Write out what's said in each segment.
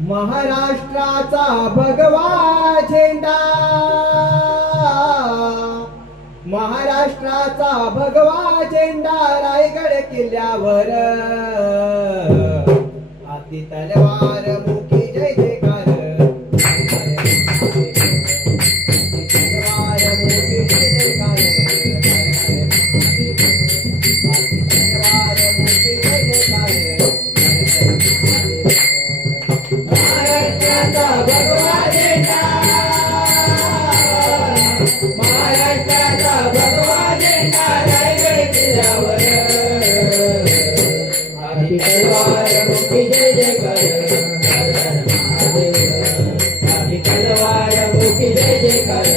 महाराष्ट्राचा भगवा झेंडा, महाराष्ट्राचा भगवा झेंडा रायगड किल्ल्यावर, हाती तलवार मुठी जय जयकार, तलवार मुठी जय जयकार, तलवार मुठी जय जयकार. महाराष्ट्राचा भगवा झेंडा, महाराष्ट्राचा भगवा झेंडा रायगड किल्ल्यावर, हाती तलवार मुठी जय जयकार, हाती तलवार मुठी जय जयकार,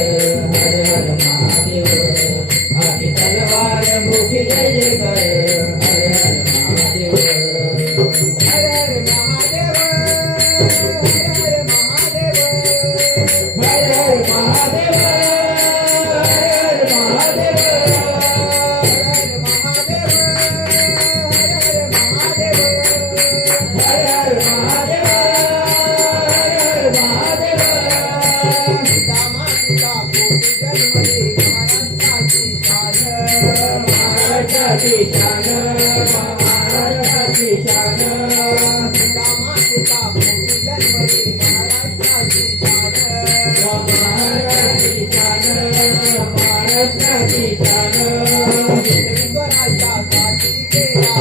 हर हर महादेव, हाती तलवार मुठी जय जयकार, हर हर महादेव, हर हर महादेव, हर हर महादेव, हर हर महादेव, हर हर महादेव, हर हर महादेव. सीता माता पोटी जन्मली महाराष्ट्राची शान, महाराष्ट्राची शान, महाराष्ट्राची शान. सीता माता पोटी जन्मली महाराष्ट्राची शान, महाराष्ट्राची शान, महाराष्ट्राची शान. स्वराज्यासाठी केला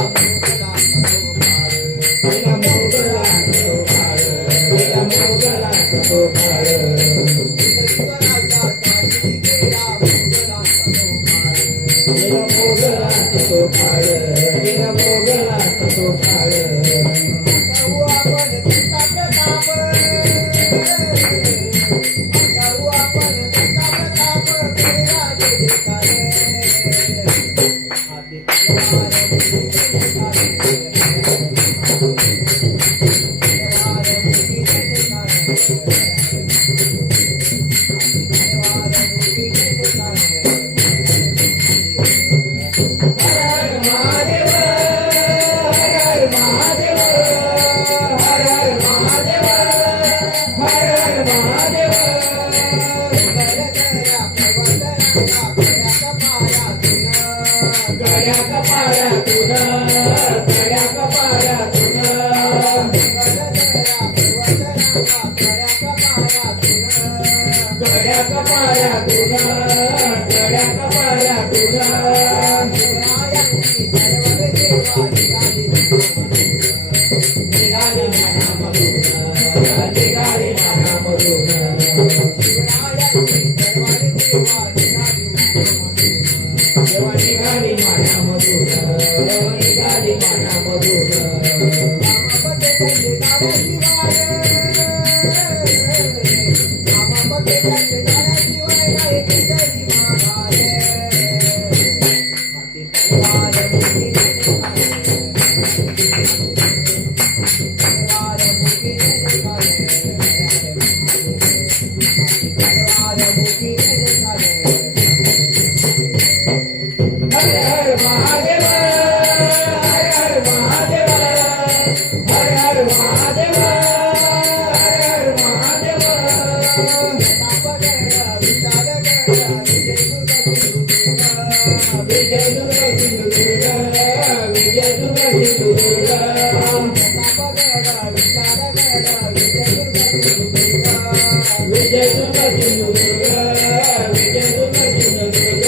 मोगलांचा गोपाळ, केला मोगलांचा गोपाळ, स्वराज्यासाठी केला मोगलांचा गोपाळ, केला मोगलांचा गोपाळ. आपण त्यांचा प्रताप, आपण त्यांचा प्रताप केला जय जयकार, हाती तलवार मुठी जय जयकार, तलवार मुठी जय जयकार, तलवार मुठी जय जयकार. हर हर महादेव, हर हर महादेव, हर हर महादेव, हर हर महादेव. गड्या कपाळातून, गड्या कपाळातून, गड्या कपाळातून, गड्या कपाळातून. निघाली मनामधून, निघाली मनामधून, देवा निघाली मनामधून, निघाली मनामधून. हर हर महादेव, हर हर महादेव, हर हर महादेव, हर हर महादेव. विजय दुर्ग सिंधुदुर्ग, विजय दुर्ग सिंधुदुर्ग, विजय दुर्ग सिंधुदुर्ग, विजय दुर्ग सिंधुदुर्ग.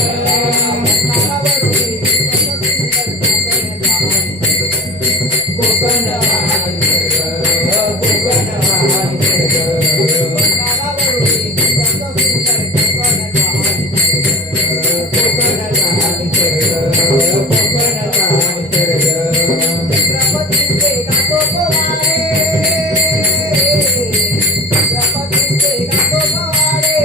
कोकण महान जग, कोकण महान जग, कोकण महान जग, कोकण महान जग. छत्रपतींचे गातो पोवाडे, छत्रपतींचे गातो पोवाडे.